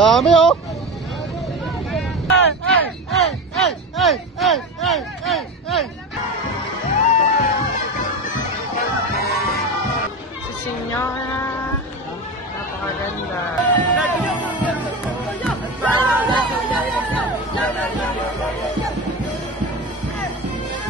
Dami oh. Si Senyora. Napakaganda.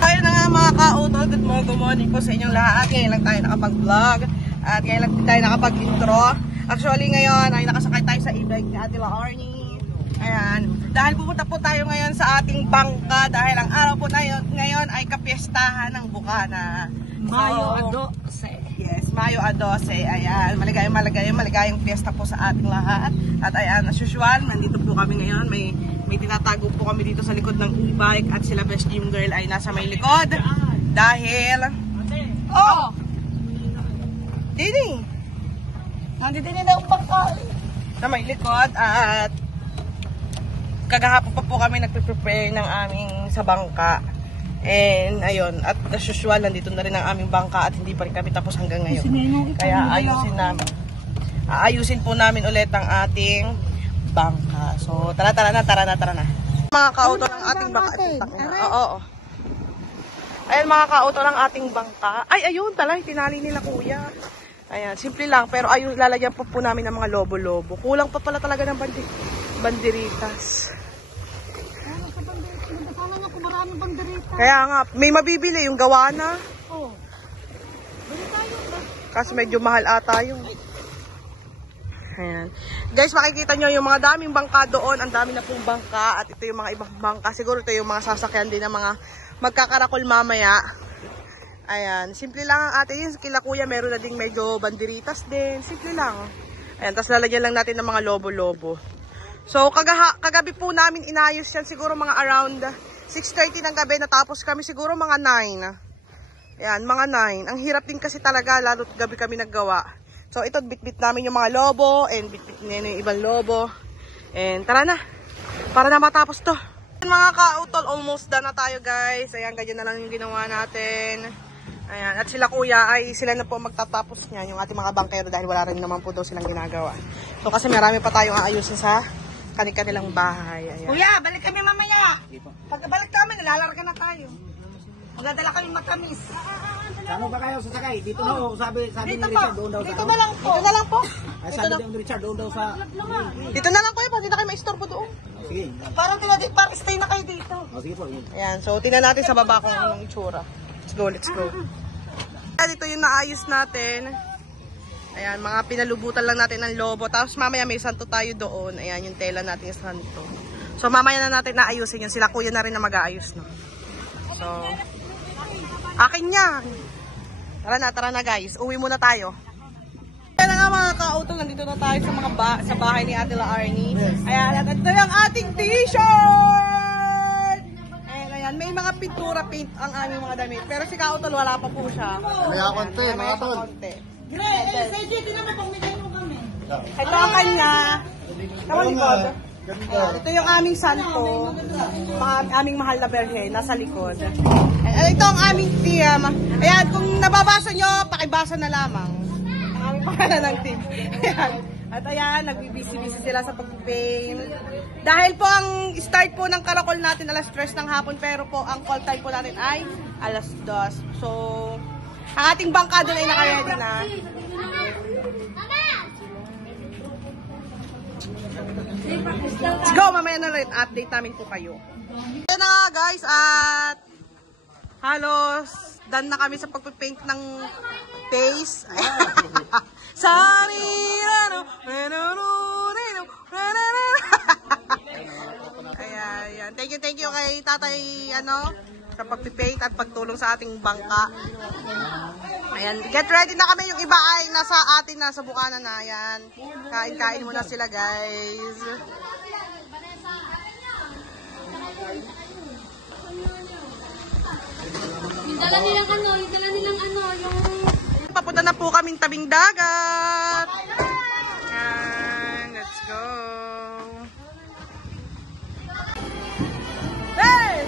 Ayun na nga mga ka-utol, good morning po sa inyong lahat. Ngayon lang tayo nakapag-vlog at ngayon lang tayo nakapag-intro. Actually ngayon ay nakasakay tayo sa e-bike ni Ate Arnie. Ayan, dahil pupunta po tayo ngayon sa ating bangka dahil ang araw po ngayon ay kapiestahan ng Bukana. Mayo 12. Yes, Mayo 12. Ayan, maligayang fiesta po sa ating lahat. At ayan, as usual, nandito po kami ngayon. May tinatago po kami dito sa likod ng e-bike at sila Best Gym Girl ay nasa may likod. Dahil... Oh! Dini! Nandito nila ang bangka. Sa may likod at kagahapon pa po kami nagpe-prepare ng aming sa bangka. And ayun, at as usual, nandito na rin ang aming bangka at hindi pa rin kami tapos hanggang ngayon. Kaya ayusin namin. Aayusin po namin ulit ang ating bangka. So, tara na. Mga ka-auto ng ating bangka. Oo. Ayan mga ka-auto ng ating bangka. Ay, ayun, talay, tinali nila kuya. Ayan, simple lang. Pero ayun, lalagyan po namin ng mga lobo-lobo. Kulang pa pala talaga ng banderitas. Kaya nga, may mabibili yung gawa na. Oh. Kasi medyo mahal ata yung. Ayan. Guys, makikita nyo yung mga daming bangka doon. Ang dami na pong bangka. At ito yung mga ibang bangka. Siguro ito yung mga sasakyan din ng mga magkakarakol mamaya. Ayan. Simple lang ang ate yun. Kila kuya meron na ding medyo banderitas din. Simple lang. Ayan. Tapos lalagyan lang natin ng mga lobo-lobo. So, kagabi po namin inayos yan. Siguro mga around 6:30 ng gabi. Natapos kami siguro mga 9. Ayan, mga 9. Ang hirap din kasi talaga. Lalo't gabi kami naggawa. So, ito, bit-bit namin yung mga lobo. And bit-bit nyo yung ibang lobo. And tara na. Para na matapos to. Mga ka-utol, almost done na tayo guys. Ayan, ganyan na lang yung ginawa natin. Ayan, at sila kuya ay sila na po magtatapos niyan. Yung ating mga bankero dahil wala rin naman po daw silang ginagawa. So, kasi marami pa tayong aayusin sa kanilang bahay. Ayan. Kuya, balik kami mamaya. Pagkabalik kami, nalalarga na tayo. Magdadala kami matamis. Saan ba kayo sasakay? Dito na o sabi ni Dito Richard po. doon daw sa Dito na lang po. Dito na lang po. Ay, sabi ni Richard doon daw sa... Dito na lang po yun. Hindi na kayo maistorbo doon. Sige. Parang stay na kayo dito. O, sige po. Ayan, so tingnan natin sa baba kung anong itsura. Let's go. Dito yung naayos natin. Ayan, mga pinalubutan lang natin ng lobo. Tapos mamaya may santo tayo doon. Ayan, yung tela natin yung santo. So mamaya na natin naayusin yun. Sila kuya na rin na mag-aayos, no? So, akin yan. Tara na guys. Uwi muna tayo. Ayan na nga mga ka-auto. Nandito na tayo sa sa bahay ni Ate Arnie. Ayan, at ito yung ating t-shirt! Ayan, may mga pintura paint ang aming mga damit. Pero si ka-auto wala pa po siya. Maya konti, mga tol. Ito ang kanya. Tawag likod. Ito yung aming santo. Aming mahal na berhe. Nasa likod. Ito ang aming team. Ayan, kung nababasa nyo, pakibasa na lamang. Ang aming pangalan ng team. Ayan. At ayan, nagbibisi-bisi sila sa pag-paint. Dahil po ang start po ng karakol natin alas 3 ng hapon, pero po ang call time po natin ay alas 2. So, ang ating bangka doon ay naka-ready na. Let's go, mamaya na rin. Update namin po kayo. Ayan na nga guys, at halos done na kami sa pagpipaint ng face. Ayan. Thank you kay tatay sa pagpipaint at pagtulong sa ating bangka. Ayan, get ready na kami. Yung iba ay nasa atin na sa Bukana na. Ayan, kain muna sila guys. Yung dala nilang yung... Papunta na po kaming tabing dagat. Ayan, let's go. Hey!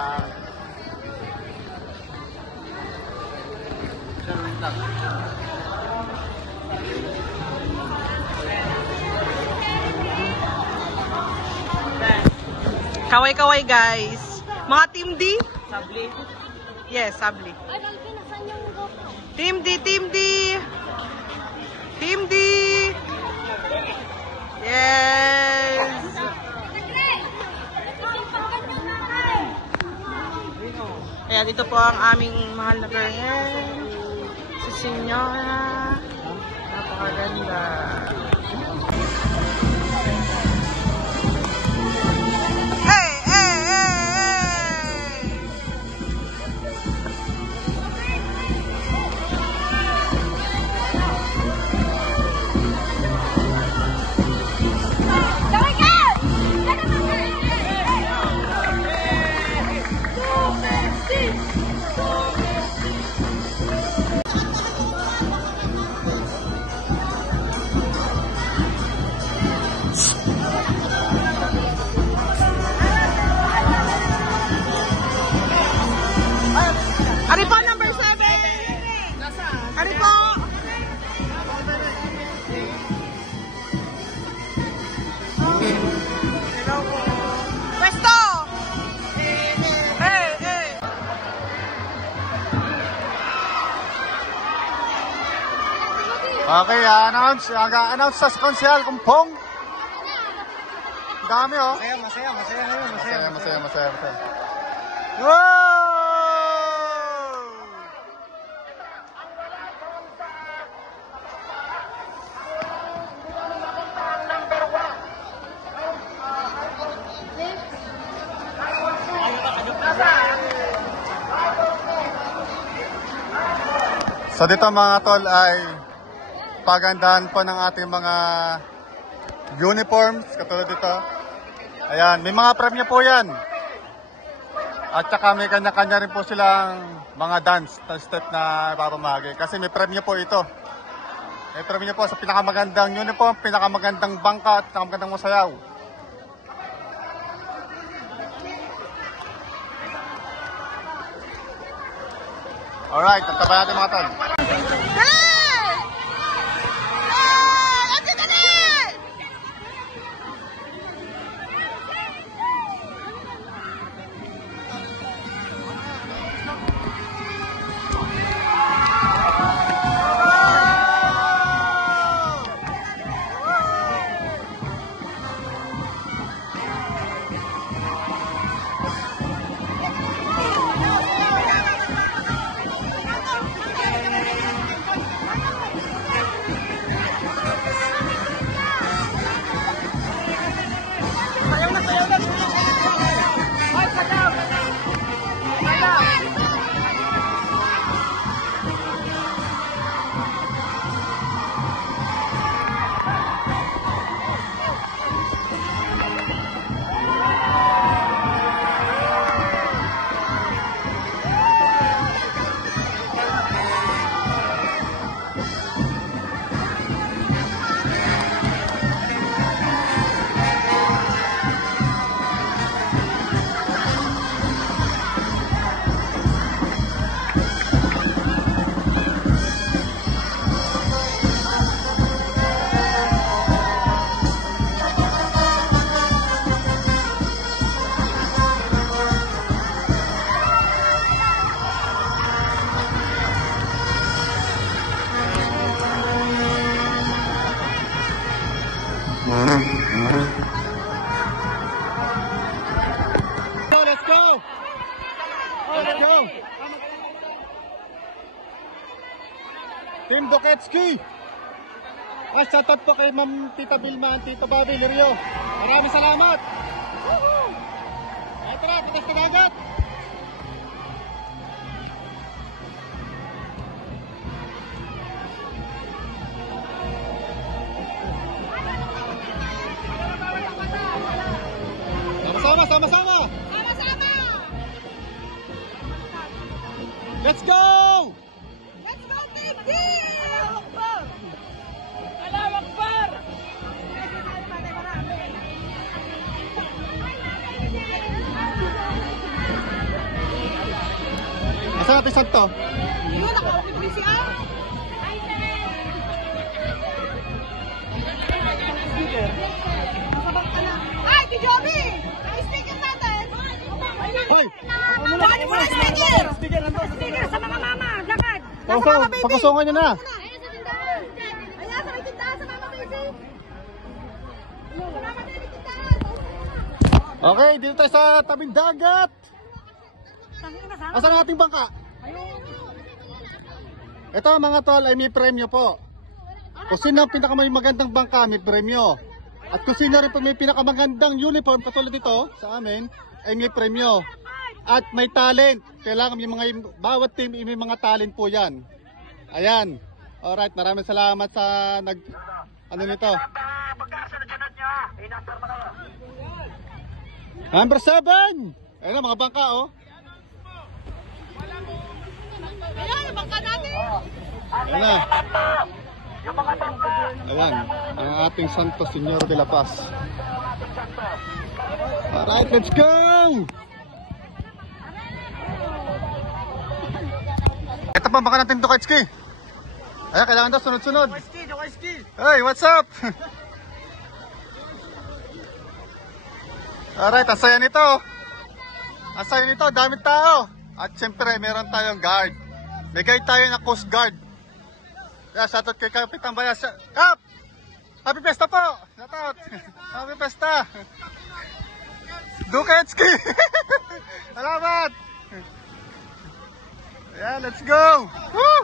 lang. Sir, wait lang. Kaway-kaway guys. Mga Team D? Sabli. Yes, sabli. Ay, Balvin, nasaan yung GoPro? Team D, Team D! Team D! Yes! Ayan, dito po ang aming mahal na girlhead. Si Senyora. Napakaganda. Hey, hey, hey, hey! Ari po, number 7. Ari po. Hello po. Pwesto. Hey, hey. Okay, announce sa konsyal kumpong. Dami oh. Masaya ngayon. Masaya. Wow! So dito mga tol ay pagandahan po ng ating mga uniforms katulad dito. Ayan, may mga premyo po yan. At saka may kanya-kanya rin po silang mga dance step na ipapamahagi. Kasi may premyo po ito. May premyo po sa pinakamagandang uniform, pinakamagandang bangka at pinakamagandang masayaw. Alright, tatabay natin mga tol. Hey! Hey! Ate dali! Let's go! Let's go! Team Doketski! Shoutout po kay Ma'am Tita Vilma at Tito Bobby Lirio. Maraming salamat! Ay, tara, pitas na dagat! Sama-sama! Sama-sama! Let's go! Let's go, Team D! Allahu Akbar! Asan natin santo? Yun, ako rin siya. Nasabang ka na. Ay, si Joby! Ang sticker natin! Hoy! Bakit mo na sticker? Sticker sa mga mama, lakad! Pagkasungan nyo na. Ayun sa tindahan. Ayan, sa may tindahan sa mama Mercy! Salamat din, may tindahan! Okay, dito tayo sa tabing dagat. Asan ang ating bangka? Ito mga tol ay may premyo po. Kung sino ang pinakamay magandang bangka, may premyo. At kung sino rin po may pinakamagandang uniform katulad ito sa amin, ay may premyo. At may talent. Kailangan may mga, bawat team may mga talent po yan. Ayan. Alright, maraming salamat sa ano nito. Number 7! Ayan na, mga bangka oh. Ayan, ang bangka natin! Ayan na. Ayan, ang ating Santo Señor de la Paz. Alright, let's go! Ito pa baka natin Dukaitski. Ayan, kailangan daw sunod-sunod. Hey, what's up? Alright, ang saya nito. Ang saya nito, daming tao. At siyempre, meron tayong guard. May guide tayo na Coast Guard. Yeah, shoutout kay Kapitan Bayas. Kap! Happy Fiesta po! Shoutout! Happy Fiesta! Dukaitski! Salamat! Yeah, let's go! Woo!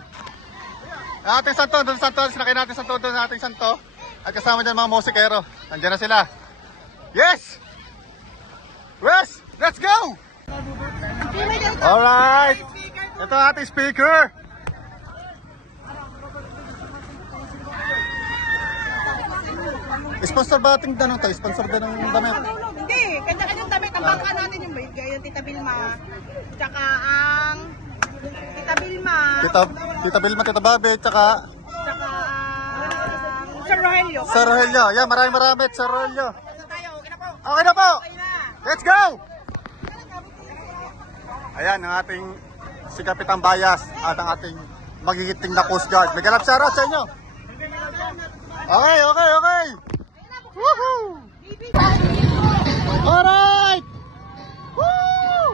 Ating santo, doon santo, sinakay natin santo doon sa ating santo. At kasama dyan mga musikero. Nandiyan na sila. Yes! Yes! Let's go! Alright! Ito ang ating speaker. Sponsor ba ating tanong to? Sponsor ba ng damit? Hindi, kanya-kanyang damit. Ang bangka natin yung bayad. Yung Tita Vilma. Tsaka ang Tita Vilma. Tita Vilma, Tita Babe, tsaka Tsaka ang Sir Rogelio. Sir Rogelio. Yeah, maraming Sir Rogelio. Tayo, okay na po. Okay na po! Okay na. Let's go! Ayan, ang ating si Kapitan Bayas at ang ating magigiting na Coast Guard. May ganap shoutout sa inyo. Okay, okay, okay. Woohoo! Alright! Woo!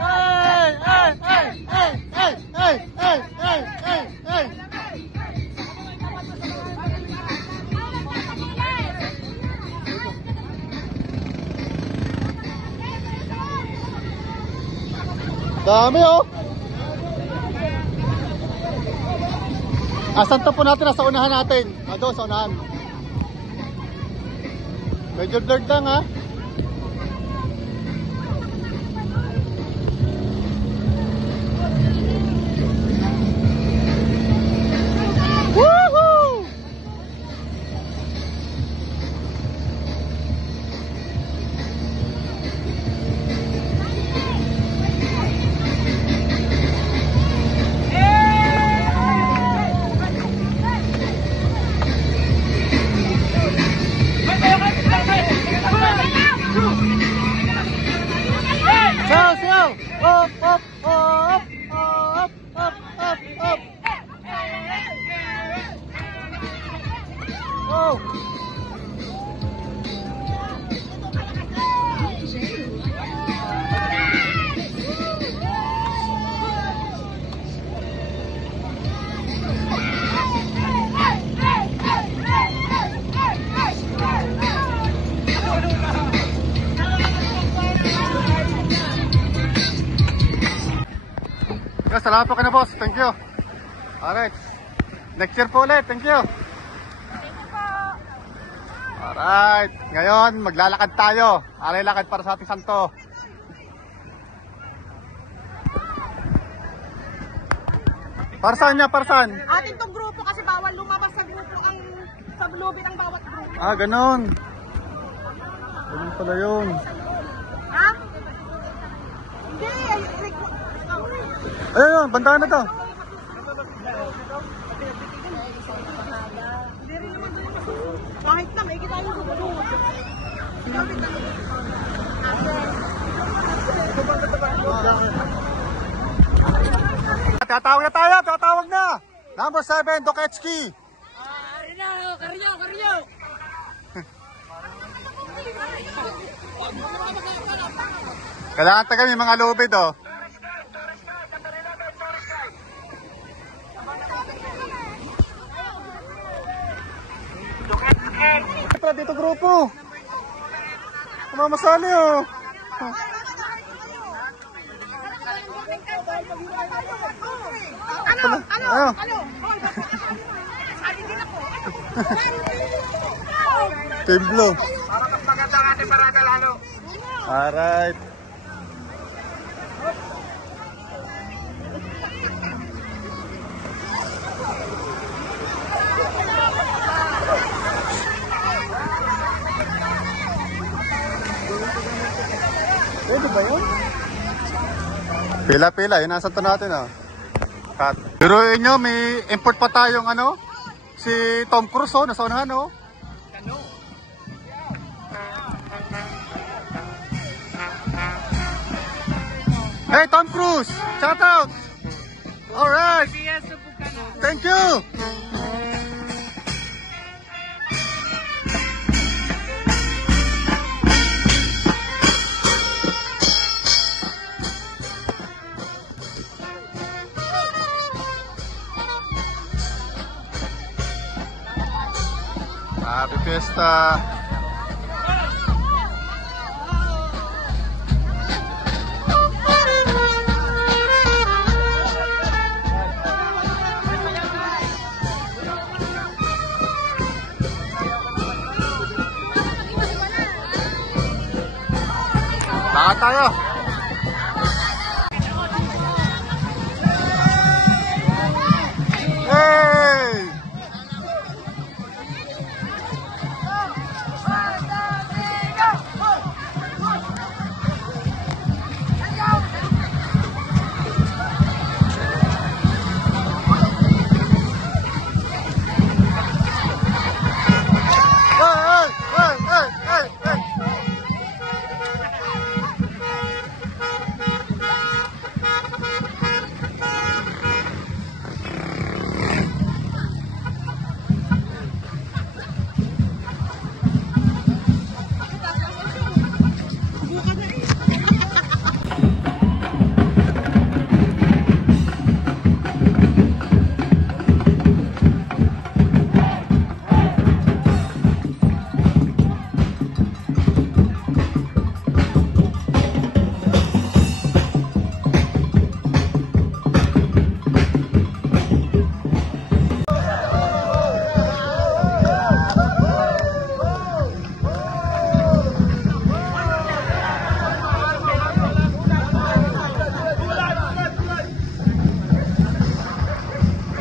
Hey, hey, hey, hey, hey, hey, hey, hey, hey, hey. Dami oh. Asan to po natin? Nasa unahan natin. Doon sa unahan. Medyo blurred lang ha. Woohoo! Saw! Up, up, up, up, up, up, up. Oh! Yes, salamat po kayo na boss. Thank you. Alright. Next year po ulit. Thank you. Alright. Ngayon, maglalakad tayo. Alay lakad para sa ating santo. Para saan niya? Para saan? Atin tong grupo kasi bawal lumabas sa grupo ang sa lobby ng bawat grupo. Ah, ganon. Ganon pala yun. Ha? Hindi, Ayun, bandahan na to. kahit na may kita yung grupo. tatawag na tayo, tatawag na. Number 7, Doketski. Kailangan tayo may mga lubid, oh. Dito grupo. Mamasali, oh. Ano? Sabi din ako. Team Blue. Para mas maganda ang ating parada lalo. Alright. Pwede ba yun? Pila-pila, yun nasa to natin, oh. Cut. Pero nyo, may import pa tayong ano, si Tom Cruise, oh, nasa unahan, oh. Hey, Tom Cruise! Shout out! Alright! Thank you! Happy Fiesta! Lakad tayo! Hey!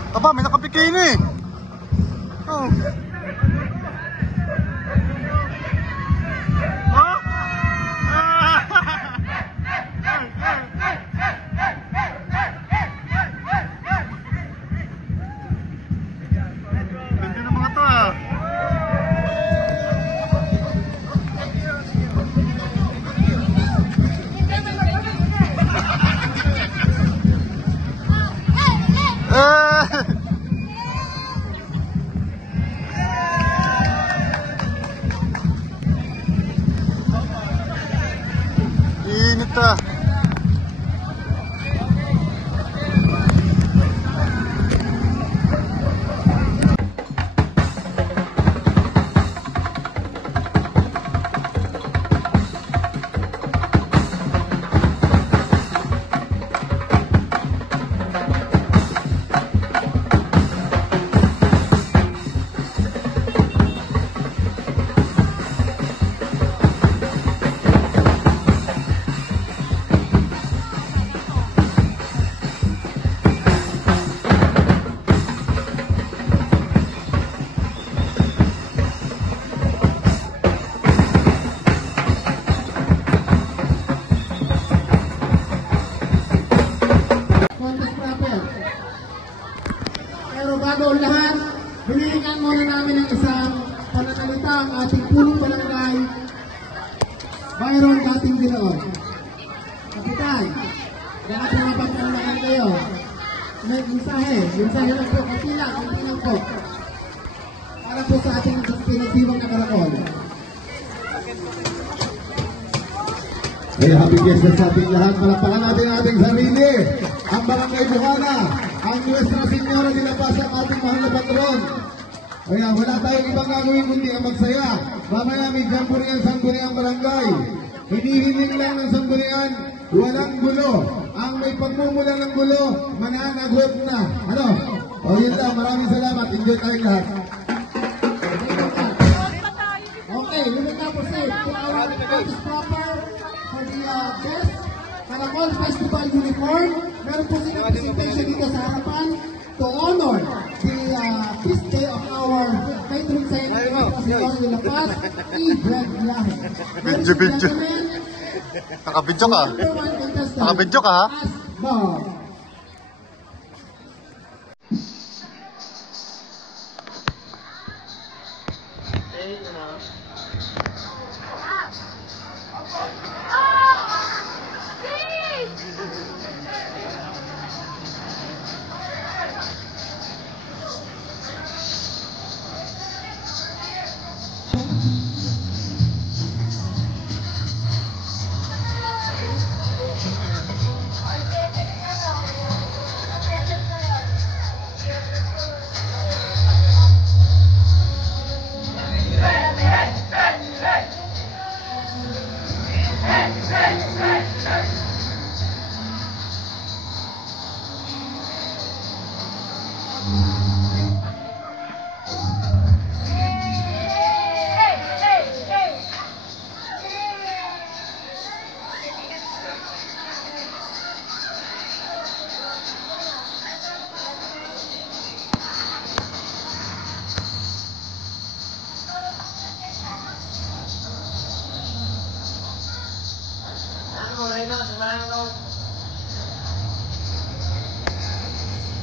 Aba, may nakapikini. Oh. Ganda ng mga to, ah. Init, ah. Pero bago ang lahat, binigyan muna namin ng isang pananalita ang ating punong barangay, Byron Dating Dilaon. Kapitan, lahat ng mapagkandakan kayo. may mensahe lang po, konti lang po. Para po sa ating pinagdiwang na karakol. Ay, happy Fiesta sa ating lahat. Palakpakan natin ang ating sarili. Ang Barangay Bukana, ang Nuestra Señora de la Paz, ang ating mahal na patron. Kaya wala tayong ibang gagawin kundi ang magsaya. Mamaya may Jamburian Sangguniang Barangay. Hinihiling lang ng Sanggunian, walang gulo. Ang may pagmumula ng gulo, mananagot na. Ano? O yun lang, maraming salamat. Enjoy tayong lahat. Okay, we will now proceed to our practice proper for the best Caracol Festival uniform. Meron po silang presentation dito sa harapan to honor the feast day of our patron saint, Señor de la Paz, Ibrahim Lahe. Video. Nakabidyo ka? Nakabidyo ka ha? Bob.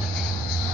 Thank you.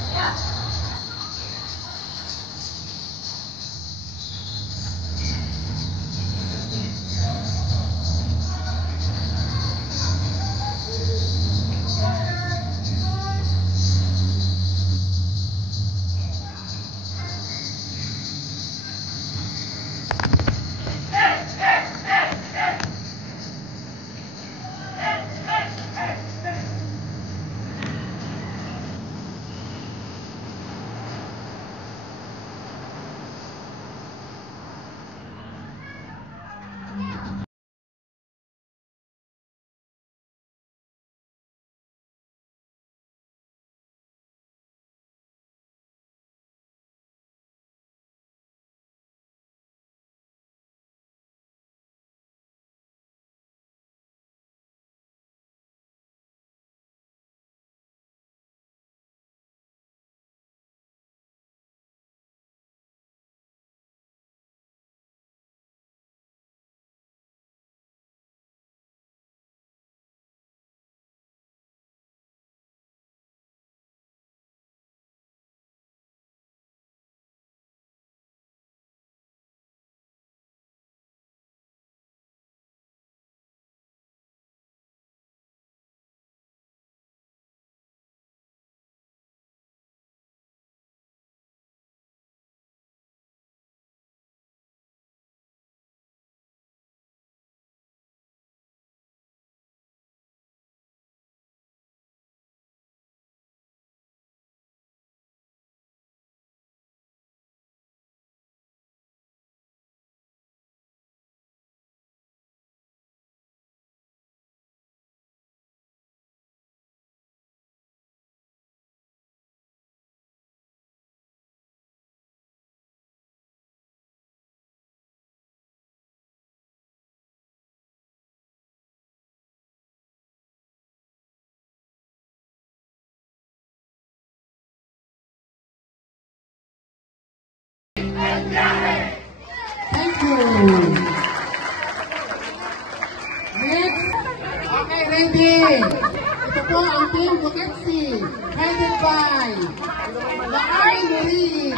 Next. Okay, ready. Ito po ang Team Buketsi, headed by Laay Nurin.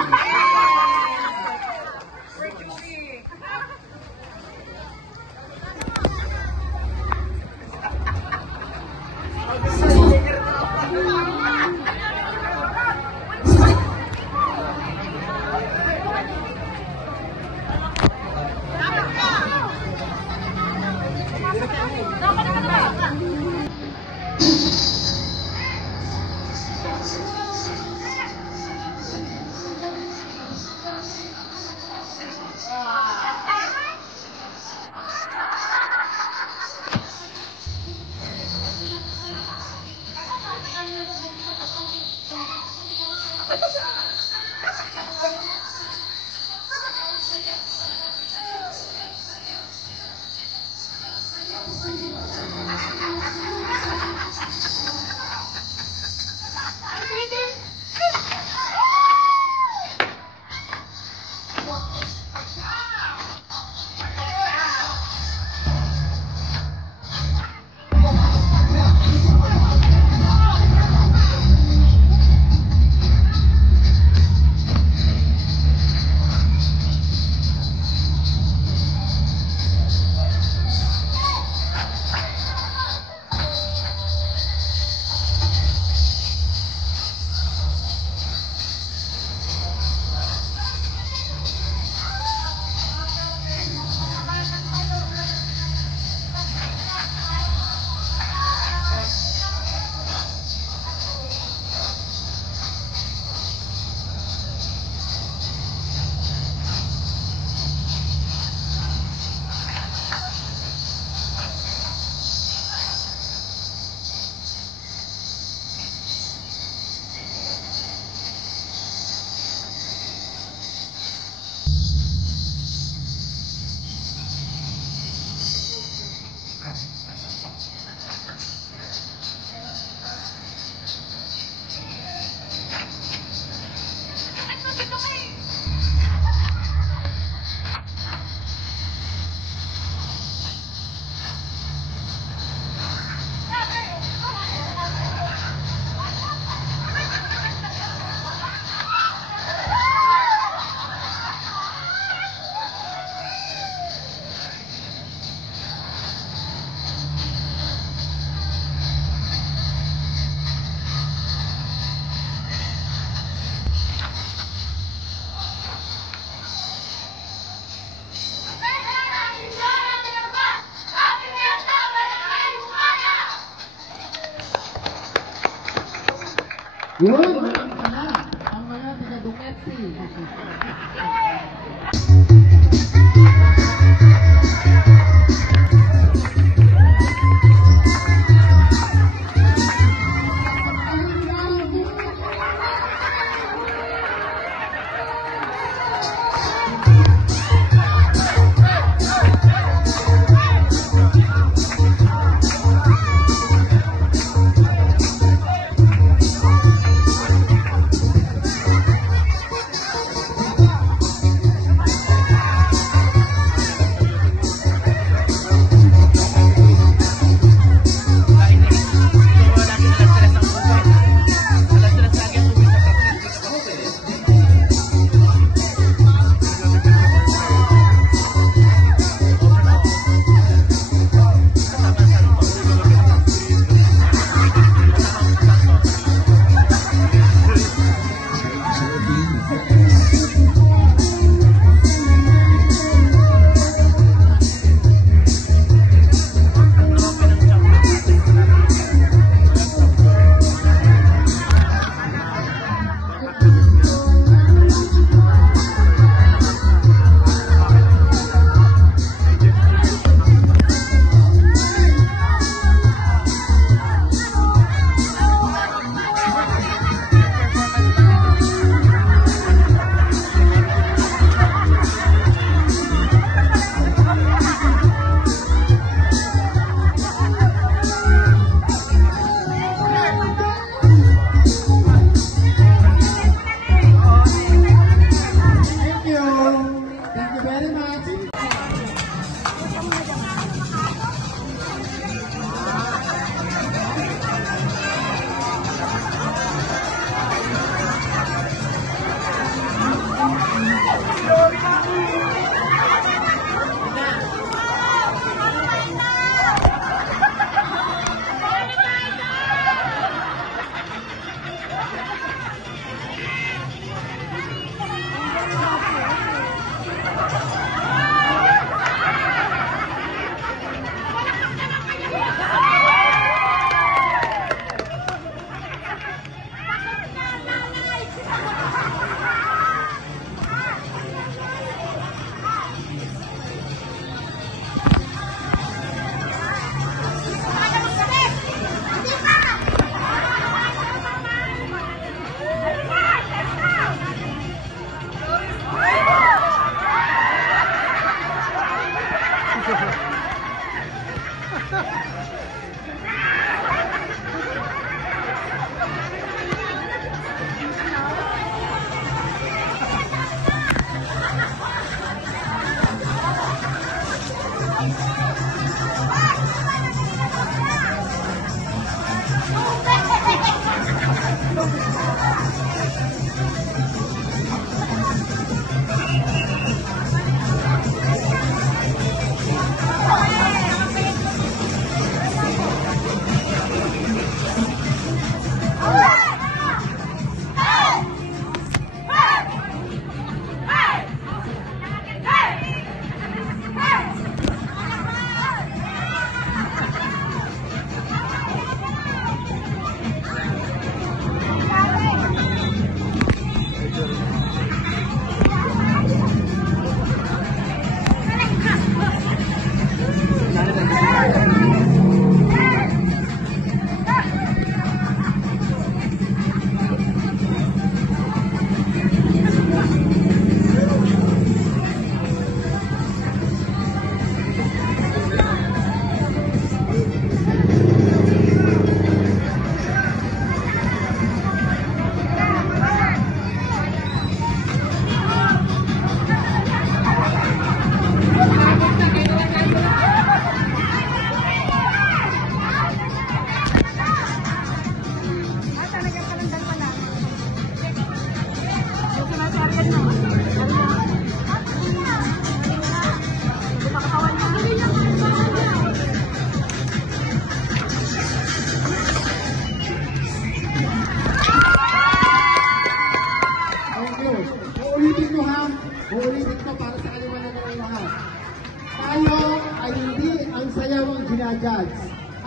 Yun. Ang mga taga-Dumetsi.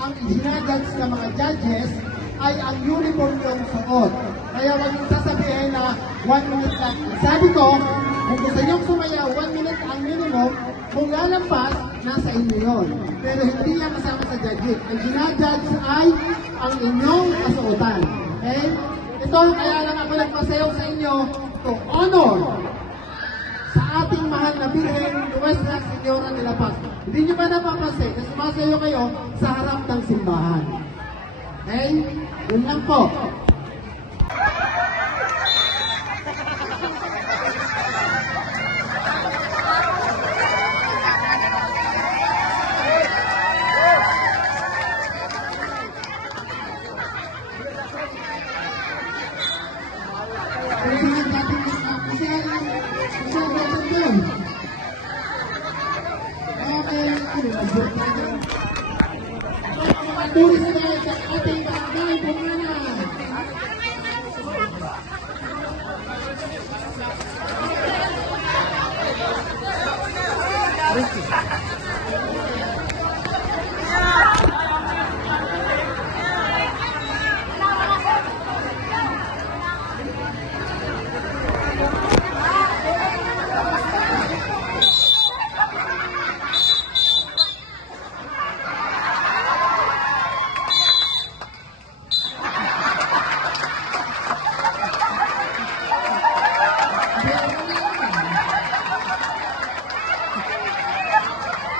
ang isinajudge ng mga judges ay ang uniform yung suot. Kaya wag yung sasabihin na 1 minute lang. Sabi ko, kung gusto niyong sumayaw, 1 minute ang minimum, kung lalampas, nasa inyo yun. Pero hindi yan kasama sa judges. Ang ginajudge ay ang inyong kasuotan. Okay? Ito, kaya lang ako nagpasayaw sa inyo to honor sa ating mahal na Birhen Nuestra Señora de la Paz. Hindi nyo ba napapansin na sumasayaw kayo sa harap ng simbahan? Okay? Yun lang po. Tulis tayo sa ating barangay Bungana.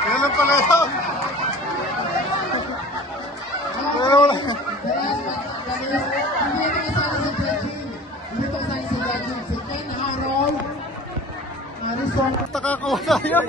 Yan lang pala yun. Pero wala. Hindi ito kasama sa judging. Hindi ito kasama sa judging. Si Ken Harold, Harrison. Takakuha yun.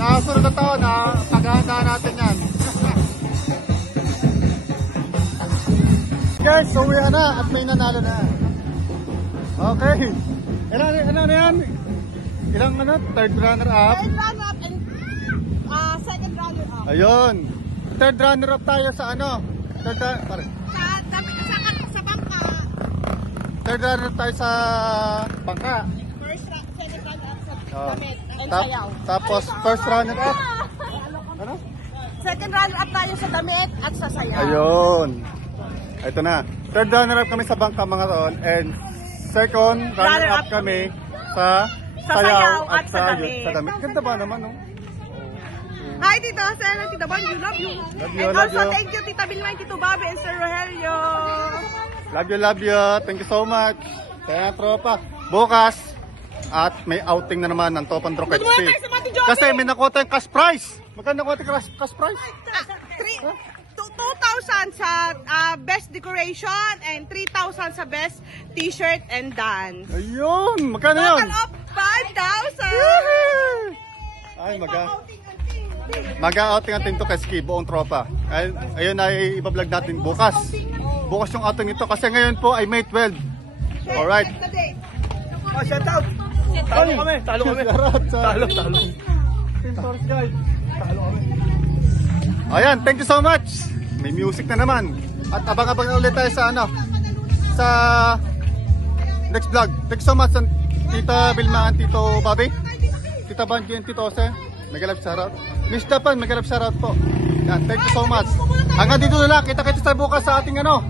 Nakasunod na taon na paghahandaan natin yan. Guys, uwi na at may nanalo na. Okay. Ano na yan? Ilang ano? Third runner up? Third runner-up and second runner-up. Ayun. Third runner up tayo sa ano? Sa bangka. Third runner up tayo sa bangka. Second runner-up sa Oh. damit and sayaw. Tapos first runner up. Ano? Second runner-up tayo sa damit at sa sayaw. Ayun. Ito na. Third runner up kami sa bangka mga ron. And second runner up kami sa sayaw at sa damit. Ganda ba naman, no? Hi, Tito Sen and Tita Bon, you love you. Love you, And love also, you. thank you, Tita Vilma, Tito Bobby, and Sir Rogelio. Love you. Thank you so much. Kaya tropa. Bukas, at may outing na naman ng Topan Rocket Magmula Sea. tayo sa Mati Johnny. Kasi may nakuha tayong cash prize. Magkano nakuha tayong cash prize? 2,000 sa best decoration and 3,000 sa best t-shirt and dance. Ayun. Magkano yun? Total of 5,000. Ay, mag-outing ang Team Tokeski, buong tropa. Ayun ay ibablog natin bukas. Bukas yung outing nito kasi ngayon po ay May 12. Alright. Oh, shout out! Talo kami! Talo. Team Source guys. Talo kami. Ayan, thank you so much. May music na naman. At abang-abang na ulit tayo sa ano, sa next vlog. Thank you so much, Tita Vilma and Tito Bobby. Tita Banji and Tito Ose. Mega love shoutout. Miss Dapan, mega love shoutout po. Yan, thank you so much. Hanggang dito na lang. Kita-kita tayo bukas sa ating ano,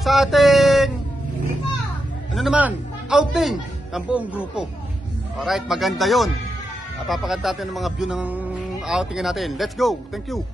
sa ating ano naman, outing ng buong grupo. Alright, maganda yun. Papakanta natin ng mga view ng outing natin. Let's go. Thank you.